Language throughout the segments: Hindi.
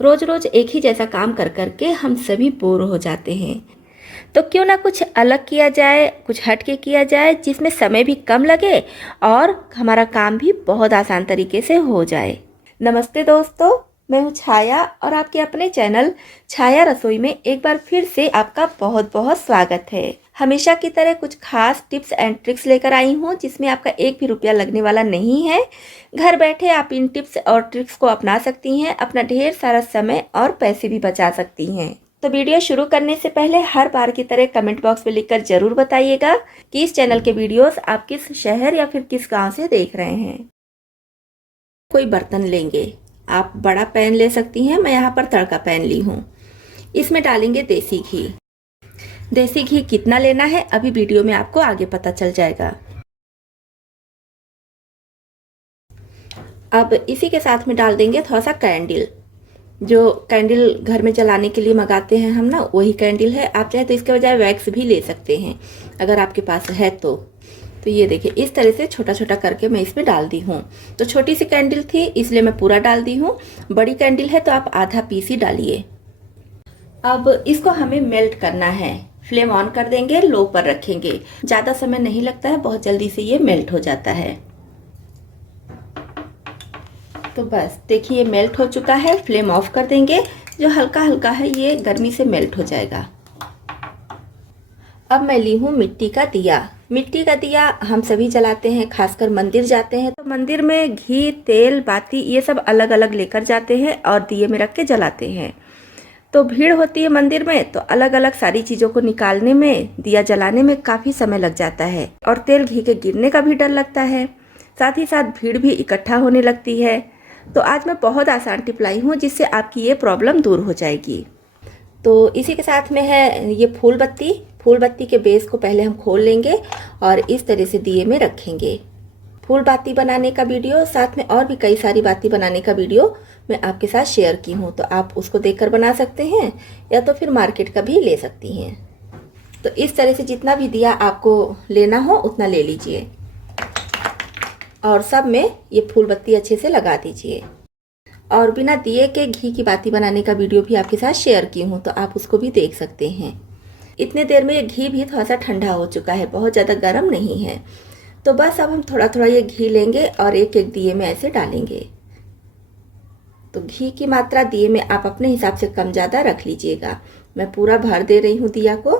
रोज रोज एक ही जैसा काम कर करके हम सभी बोर हो जाते हैं। तो क्यों ना कुछ अलग किया जाए, कुछ हट के किया जाए जिसमें समय भी कम लगे और हमारा काम भी बहुत आसान तरीके से हो जाए। नमस्ते दोस्तों, मैं हूँ छाया और आपके अपने चैनल छाया रसोई में एक बार फिर से आपका बहुत बहुत स्वागत है। हमेशा की तरह कुछ खास टिप्स एंड ट्रिक्स लेकर आई हूँ जिसमें आपका एक भी रुपया लगने वाला नहीं है। घर बैठे आप इन टिप्स और ट्रिक्स को अपना सकती हैं, अपना ढेर सारा समय और पैसे भी बचा सकती हैं। तो वीडियो शुरू करने से पहले हर बार की तरह कमेंट बॉक्स में लिखकर जरूर बताइएगा कि इस चैनल के वीडियोस आप किस शहर या फिर किस गांव से देख रहे हैं। कोई बर्तन लेंगे, आप बड़ा पैन ले सकती हैं। मैं यहाँ पर तड़का पैन ली हूँ। इसमें डालेंगे देसी घी। देसी घी कितना लेना है अभी वीडियो में आपको आगे पता चल जाएगा। अब इसी के साथ में डाल देंगे थोड़ा सा कैंडल। जो कैंडल घर में जलाने के लिए मंगाते हैं हम ना, वही कैंडल है। आप चाहे तो इसके बजाय वैक्स भी ले सकते हैं अगर आपके पास है तो। ये देखिए इस तरह से छोटा छोटा करके मैं इसमें डाल दी हूँ। तो छोटी सी कैंडल थी इसलिए मैं पूरा डाल दी हूँ। बड़ी कैंडल है तो आप आधा पीस ही डालिए। अब इसको हमें मेल्ट करना है। फ्लेम ऑन कर देंगे, लो पर रखेंगे। ज़्यादा समय नहीं लगता है, बहुत जल्दी से ये मेल्ट हो जाता है। तो बस देखिए मेल्ट हो चुका है। फ्लेम ऑफ कर देंगे। जो हल्का हल्का है ये गर्मी से मेल्ट हो जाएगा। अब मैं ली हूँ मिट्टी का दिया। मिट्टी का दिया हम सभी जलाते हैं, खासकर मंदिर जाते हैं तो मंदिर में घी, तेल, बाती ये सब अलग अलग लेकर जाते हैं और दिए में रख के जलाते हैं। तो भीड़ होती है मंदिर में तो अलग अलग सारी चीज़ों को निकालने में, दिया जलाने में काफ़ी समय लग जाता है और तेल घी के गिरने का भी डर लगता है। साथ ही साथ भीड़ भी इकट्ठा होने लगती है। तो आज मैं बहुत आसान टिप लाई हूँ जिससे आपकी ये प्रॉब्लम दूर हो जाएगी। तो इसी के साथ में है ये फूल बत्ती। फूल बत्ती के बेस को पहले हम खोल लेंगे और इस तरह से दिए में रखेंगे। फूल बाती बनाने का वीडियो, साथ में और भी कई सारी बाती बनाने का वीडियो मैं आपके साथ शेयर की हूँ, तो आप उसको देखकर बना सकते हैं या तो फिर मार्केट का भी ले सकती हैं। तो इस तरह से जितना भी दिया आपको लेना हो उतना ले लीजिए और सब में ये फूल बत्ती अच्छे से लगा दीजिए। और बिना दिए के घी की बाती बनाने का वीडियो भी आपके साथ शेयर की हूँ, तो आप उसको भी देख सकते हैं। इतने देर में ये घी भी थोड़ा सा ठंडा हो चुका है, बहुत ज़्यादा गर्म नहीं है। तो बस अब हम थोड़ा थोड़ा ये घी लेंगे और एक एक दिए में ऐसे डालेंगे। तो घी की मात्रा दिए में आप अपने हिसाब से कम ज़्यादा रख लीजिएगा। मैं पूरा भर दे रही हूँ दिया को।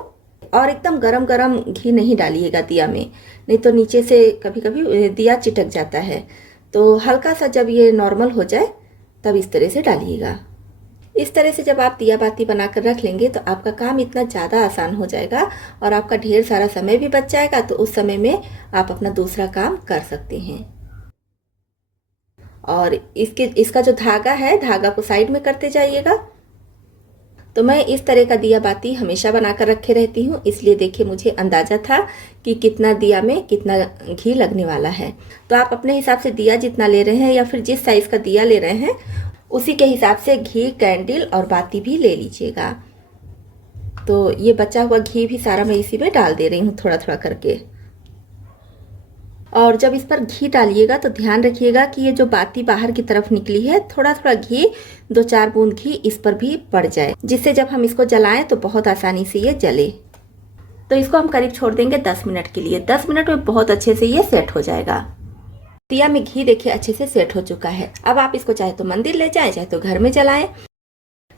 और एकदम गरम गरम घी नहीं डालिएगा दिया में, नहीं तो नीचे से कभी कभी दिया चिटक जाता है। तो हल्का सा जब ये नॉर्मल हो जाए तब इस तरह से डालिएगा। इस तरह से जब आप दिया बाती बनाकर रख लेंगे तो आपका काम इतना ज़्यादा आसान हो जाएगा और आपका ढेर सारा समय भी बच जाएगा। तो उस समय में आप अपना दूसरा काम कर सकते हैं। और इसका जो धागा है, धागा को साइड में करते जाइएगा। तो मैं इस तरह का दिया बाती हमेशा बनाकर रखे रहती हूँ, इसलिए देखिए मुझे अंदाज़ा था कि कितना दिया में कितना घी लगने वाला है। तो आप अपने हिसाब से दिया जितना ले रहे हैं या फिर जिस साइज़ का दिया ले रहे हैं उसी के हिसाब से घी, कैंडल और बाती भी ले लीजिएगा। तो ये बचा हुआ घी भी सारा मैं इसी में डाल दे रही हूँ थोड़ा थोड़ा करके। और जब इस पर घी डालिएगा तो ध्यान रखिएगा कि ये जो बाती बाहर की तरफ निकली है, थोड़ा थोड़ा घी, 2-4 बूंद घी इस पर भी पड़ जाए, जिससे जब हम इसको जलाएं तो बहुत आसानी से ये जले। तो इसको हम करीब छोड़ देंगे 10 मिनट के लिए। 10 मिनट में बहुत अच्छे से ये सेट हो जाएगा। दिया में घी देखिए अच्छे से सेट हो चुका है। अब आप इसको चाहे तो मंदिर ले जाएं, चाहे तो घर में जलाएं।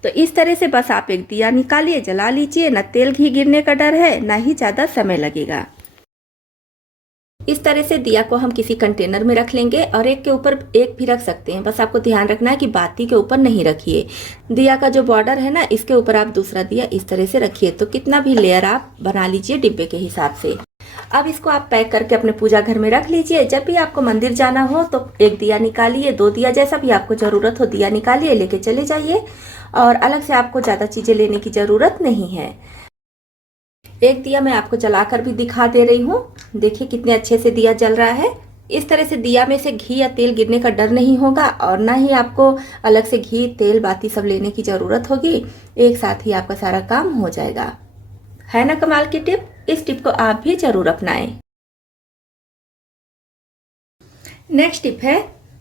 तो इस तरह से बस आप एक दिया निकालिए, जला लीजिए। ना तेल घी गिरने का डर है, ना ही ज़्यादा समय लगेगा। इस तरह से दिया को हम किसी कंटेनर में रख लेंगे और एक के ऊपर एक भी रख सकते हैं। बस आपको ध्यान रखना है कि बाती के ऊपर नहीं रखिए। दिया का जो बॉर्डर है ना, इसके ऊपर आप दूसरा दिया इस तरह से रखिए। तो कितना भी लेयर आप बना लीजिए डिब्बे के हिसाब से। अब इसको आप पैक करके अपने पूजा घर में रख लीजिए। जब भी आपको मंदिर जाना हो तो एक दिया निकालिए, 2 दिया, जैसा भी आपको ज़रूरत हो दिया निकालिए, लेके चले जाइए। और अलग से आपको ज़्यादा चीज़ें लेने की ज़रूरत नहीं है। एक दिया मैं आपको जलाकर भी दिखा दे रही हूँ। देखिए कितने अच्छे से दिया जल रहा है। इस तरह से दिया में से घी या तेल गिरने का डर नहीं होगा और ना ही आपको अलग से घी, तेल, बाती सब लेने की ज़रूरत होगी। एक साथ ही आपका सारा काम हो जाएगा। है ना कमाल की टिप? इस टिप को आप भी ज़रूर अपनाएं। नेक्स्ट टिप है,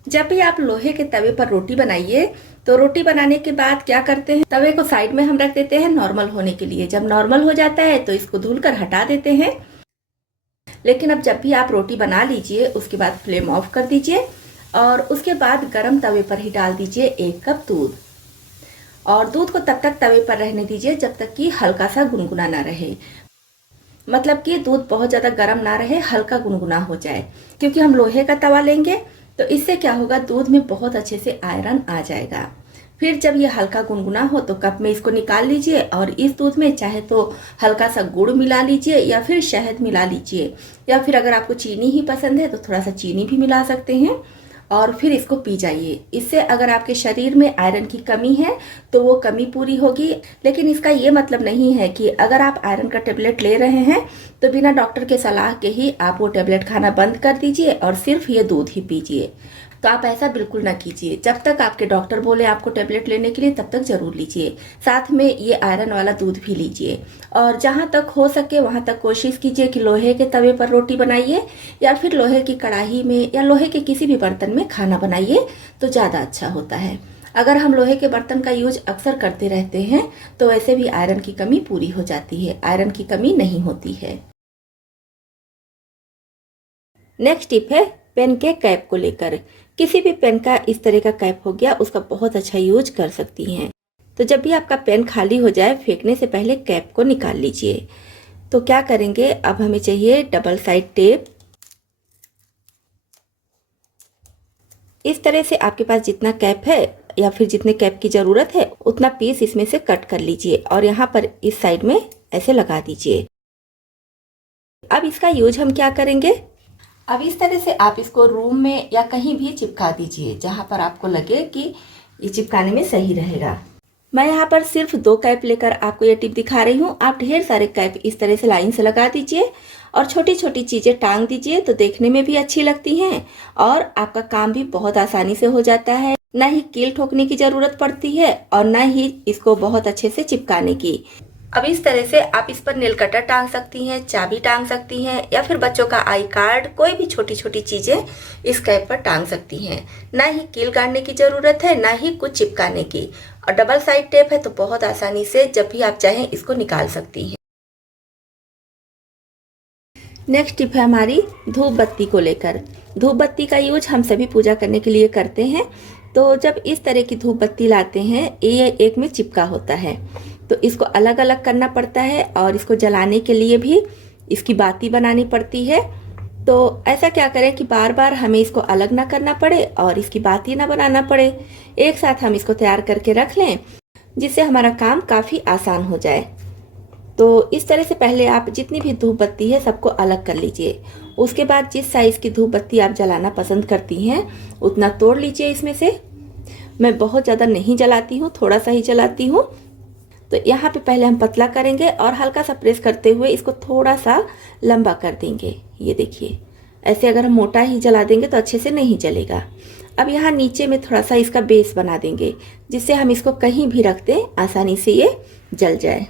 जब भी आप लोहे के तवे पर रोटी बनाइए तो रोटी बनाने के बाद क्या करते हैं, तवे को साइड में हम रख देते हैं नॉर्मल होने के लिए। जब नॉर्मल हो जाता है तो इसको धुलकर हटा देते हैं। लेकिन अब जब भी आप रोटी बना लीजिए उसके बाद फ्लेम ऑफ कर दीजिए और उसके बाद गरम तवे पर ही डाल दीजिए 1 कप दूध। और दूध को तब तक तवे पर रहने दीजिए जब तक कि हल्का सा गुनगुना ना रहे, मतलब कि दूध बहुत ज़्यादा गर्म ना रहे, हल्का गुनगुना हो जाए। क्योंकि हम लोहे का तवा लेंगे तो इससे क्या होगा, दूध में बहुत अच्छे से आयरन आ जाएगा। फिर जब ये हल्का गुनगुना हो तो कप में इसको निकाल लीजिए और इस दूध में चाहे तो हल्का सा गुड़ मिला लीजिए या फिर शहद मिला लीजिए, या फिर अगर आपको चीनी ही पसंद है तो थोड़ा सा चीनी भी मिला सकते हैं। और फिर इसको पी जाइए। इससे अगर आपके शरीर में आयरन की कमी है तो वो कमी पूरी होगी। लेकिन इसका ये मतलब नहीं है कि अगर आप आयरन का टेबलेट ले रहे हैं तो बिना डॉक्टर के सलाह के ही आप वो टेबलेट खाना बंद कर दीजिए और सिर्फ ये दूध ही पीजिए। तो आप ऐसा बिल्कुल ना कीजिए। जब तक आपके डॉक्टर बोले आपको टेबलेट लेने के लिए तब तक जरूर लीजिए। साथ में ये आयरन वाला दूध भी लीजिए। और जहाँ तक हो सके वहाँ तक कोशिश कीजिए कि लोहे के तवे पर रोटी बनाइए या फिर लोहे की कढ़ाई में या लोहे के किसी भी बर्तन में खाना बनाइए तो ज़्यादा अच्छा होता है। अगर हम लोहे के बर्तन का यूज अक्सर करते रहते हैं तो वैसे भी आयरन की कमी पूरी हो जाती है, आयरन की कमी नहीं होती है। नेक्स्ट टिप है पेन के कैप को लेकर। किसी भी पेन का इस तरह का कैप हो गया, उसका बहुत अच्छा यूज कर सकती हैं। तो जब भी आपका पेन खाली हो जाए फेंकने से पहले कैप को निकाल लीजिए। तो क्या करेंगे, अब हमें चाहिए डबल साइड टेप। इस तरह से आपके पास जितना कैप है या फिर जितने कैप की ज़रूरत है उतना पीस इसमें से कट कर लीजिए और यहाँ पर इस साइड में ऐसे लगा दीजिए। अब इसका यूज हम क्या करेंगे, अब इस तरह से आप इसको रूम में या कहीं भी चिपका दीजिए जहाँ पर आपको लगे कि ये चिपकाने में सही रहेगा। मैं यहाँ पर सिर्फ 2 कैप लेकर आपको ये टिप दिखा रही हूँ। आप ढेर सारे कैप इस तरह से लाइन से लगा दीजिए और छोटी छोटी चीज़ें टांग दीजिए तो देखने में भी अच्छी लगती हैं और आपका काम भी बहुत आसानी से हो जाता है। ना ही कील ठोकने की ज़रूरत पड़ती है और ना ही इसको बहुत अच्छे से चिपकाने की। अब इस तरह से आप इस पर नेल कटर टांग सकती हैं, चाबी टांग सकती हैं या फिर बच्चों का आई कार्ड, कोई भी छोटी छोटी चीज़ें इस कैप पर टांग सकती हैं। ना ही कील गाड़ने की ज़रूरत है ना ही कुछ चिपकाने की। और डबल साइड टेप है तो बहुत आसानी से जब भी आप चाहें इसको निकाल सकती हैं। नेक्स्ट टिप है हमारी धूप बत्ती को लेकर। धूप बत्ती का यूज हम सभी पूजा करने के लिए करते हैं। तो जब इस तरह की धूप बत्ती लाते हैं, ये एक में चिपका होता है तो इसको अलग अलग करना पड़ता है और इसको जलाने के लिए भी इसकी बाती बनानी पड़ती है। तो ऐसा क्या करें कि बार बार हमें इसको अलग ना करना पड़े और इसकी बाती ना बनाना पड़े, एक साथ हम इसको तैयार करके रख लें जिससे हमारा काम काफ़ी आसान हो जाए। तो इस तरह से पहले आप जितनी भी धूप बत्ती है सबको अलग कर लीजिए। उसके बाद जिस साइज़ की धूप बत्ती आप जलाना पसंद करती हैं उतना तोड़ लीजिए इसमें से। मैं बहुत ज़्यादा नहीं जलाती हूँ, थोड़ा सा ही जलाती हूँ। तो यहाँ पे पहले हम पतला करेंगे और हल्का सा प्रेस करते हुए इसको थोड़ा सा लंबा कर देंगे। ये देखिए, ऐसे अगर हम मोटा ही जला देंगे तो अच्छे से नहीं जलेगा। अब यहाँ नीचे में थोड़ा सा इसका बेस बना देंगे जिससे हम इसको कहीं भी रख दें आसानी से ये जल जाए।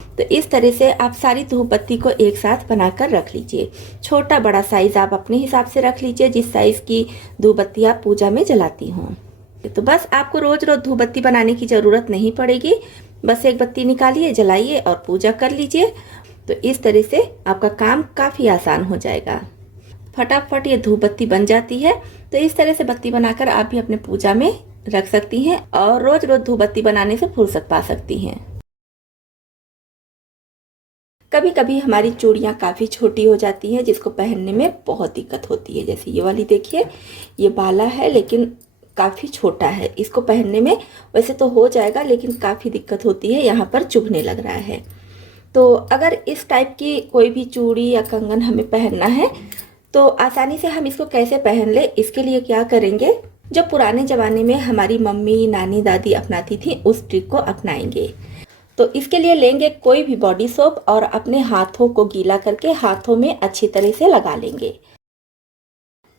तो इस तरह से आप सारी धूप बत्ती को एक साथ बनाकर रख लीजिए। छोटा बड़ा साइज आप अपने हिसाब से रख लीजिए जिस साइज की धूप बत्ती आप पूजा में जलाती हों। तो बस आपको रोज रोज धूप बत्ती बनाने की ज़रूरत नहीं पड़ेगी। बस एक बत्ती निकालिए, जलाइए और पूजा कर लीजिए। तो इस तरह से आपका काम काफ़ी आसान हो जाएगा। फटाफट ये धूप बत्ती बन जाती है। तो इस तरह से बत्ती बनाकर आप भी अपने पूजा में रख सकती हैं और रोज रोज धूप बत्ती बनाने से फुर्सत पा सकती हैं। कभी कभी हमारी चूड़ियाँ काफ़ी छोटी हो जाती हैं जिसको पहनने में बहुत दिक्कत होती है। जैसे ये वाली देखिए, ये बाला है लेकिन काफ़ी छोटा है। इसको पहनने में वैसे तो हो जाएगा लेकिन काफ़ी दिक्कत होती है, यहाँ पर चुभने लग रहा है। तो अगर इस टाइप की कोई भी चूड़ी या कंगन हमें पहनना है तो आसानी से हम इसको कैसे पहन ले, इसके लिए क्या करेंगे, जो पुराने ज़माने में हमारी मम्मी नानी दादी अपनाती थी उस ट्रिक को अपनाएंगे। तो इसके लिए लेंगे कोई भी बॉडी सोप और अपने हाथों को गीला करके हाथों में अच्छी तरह से लगा लेंगे।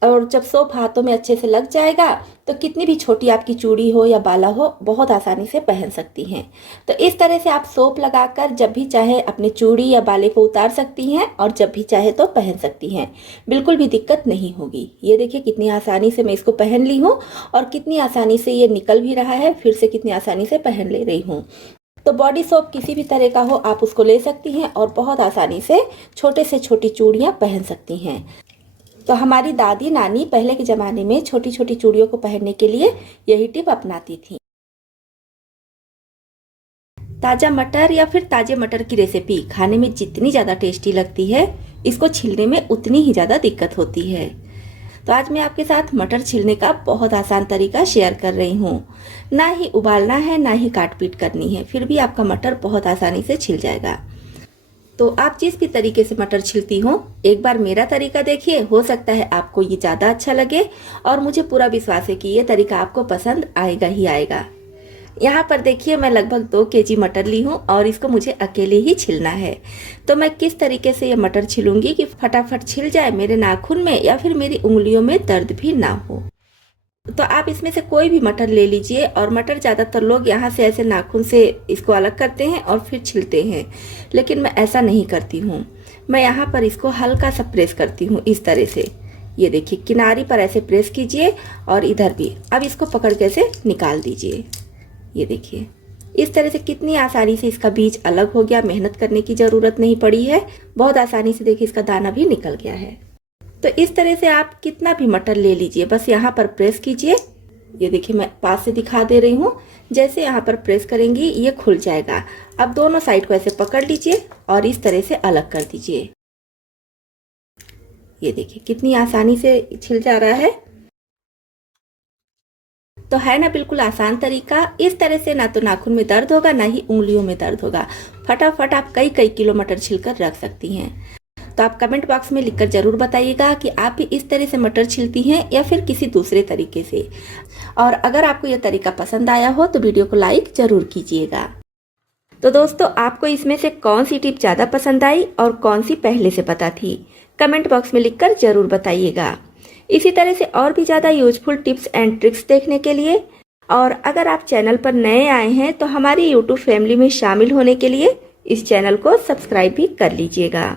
और जब सोप हाथों में अच्छे से लग जाएगा तो कितनी भी छोटी आपकी चूड़ी हो या बाला हो बहुत आसानी से पहन सकती हैं। तो इस तरह से आप सोप लगाकर जब भी चाहे अपनी चूड़ी या बाले को उतार सकती हैं और जब भी चाहे तो पहन सकती हैं, बिल्कुल भी दिक्कत नहीं होगी। ये देखिए कितनी आसानी से मैं इसको पहन ली हूँ और कितनी आसानी से ये निकल भी रहा है, फिर से कितनी आसानी से पहन ले रही हूँ। तो बॉडी सोप किसी भी तरह का हो आप उसको ले सकती हैं और बहुत आसानी से छोटे से छोटी चूड़ियाँ पहन सकती हैं। तो हमारी दादी नानी पहले के ज़माने में छोटी छोटी चूड़ियों को पहनने के लिए यही टिप अपनाती थी। ताज़ा मटर या फिर ताज़े मटर की रेसिपी खाने में जितनी ज़्यादा टेस्टी लगती है, इसको छीलने में उतनी ही ज़्यादा दिक्कत होती है। तो आज मैं आपके साथ मटर छीलने का बहुत आसान तरीका शेयर कर रही हूँ। ना ही उबालना है, ना ही काट पीट करनी है, फिर भी आपका मटर बहुत आसानी से छिल जाएगा। तो आप जिस भी तरीके से मटर छिलती हो, एक बार मेरा तरीका देखिए, हो सकता है आपको ये ज़्यादा अच्छा लगे और मुझे पूरा विश्वास है कि ये तरीका आपको पसंद आएगा ही आएगा। यहाँ पर देखिए मैं लगभग 2 केजी मटर ली हूँ और इसको मुझे अकेले ही छिलना है। तो मैं किस तरीके से ये मटर छिलूंगी कि फटाफट छिल जाए, मेरे नाखून में या फिर मेरी उंगलियों में दर्द भी ना हो। तो आप इसमें से कोई भी मटर ले लीजिए और मटर ज़्यादातर लोग यहाँ से ऐसे नाखून से इसको अलग करते हैं और फिर छिलते हैं, लेकिन मैं ऐसा नहीं करती हूँ। मैं यहाँ पर इसको हल्का सा प्रेस करती हूँ इस तरह से। ये देखिए किनारी पर ऐसे प्रेस कीजिए और इधर भी। अब इसको पकड़ के ऐसे निकाल दीजिए। ये देखिए इस तरह से कितनी आसानी से इसका बीज अलग हो गया, मेहनत करने की ज़रूरत नहीं पड़ी है। बहुत आसानी से देखिए इसका दाना भी निकल गया है। तो इस तरह से आप कितना भी मटर ले लीजिए, बस यहाँ पर प्रेस कीजिए। ये देखिए मैं पास से दिखा दे रही हूँ, जैसे यहाँ पर प्रेस करेंगी ये खुल जाएगा। अब दोनों साइड को ऐसे पकड़ लीजिए और इस तरह से अलग कर दीजिए। ये देखिए कितनी आसानी से छिल जा रहा है। तो है ना बिल्कुल आसान तरीका। इस तरह से ना तो नाखून में दर्द होगा, ना ही उंगलियों में दर्द होगा। फटाफट आप कई कई किलो मटर छिलकर रख सकती हैं। तो आप कमेंट बॉक्स में लिखकर जरूर बताइएगा कि आप भी इस तरह से मटर छिलती हैं या फिर किसी दूसरे तरीके से। और अगर आपको यह तरीका पसंद आया हो तो वीडियो को लाइक जरूर कीजिएगा। तो दोस्तों आपको इसमें से कौन सी टिप ज़्यादा पसंद आई और कौन सी पहले से पता थी, कमेंट बॉक्स में लिखकर जरूर बताइएगा। इसी तरह से और भी ज़्यादा यूजफुल टिप्स एंड ट्रिक्स देखने के लिए, और अगर आप चैनल पर नए आए हैं तो हमारी यूट्यूब फैमिली में शामिल होने के लिए इस चैनल को सब्सक्राइब भी कर लीजिएगा।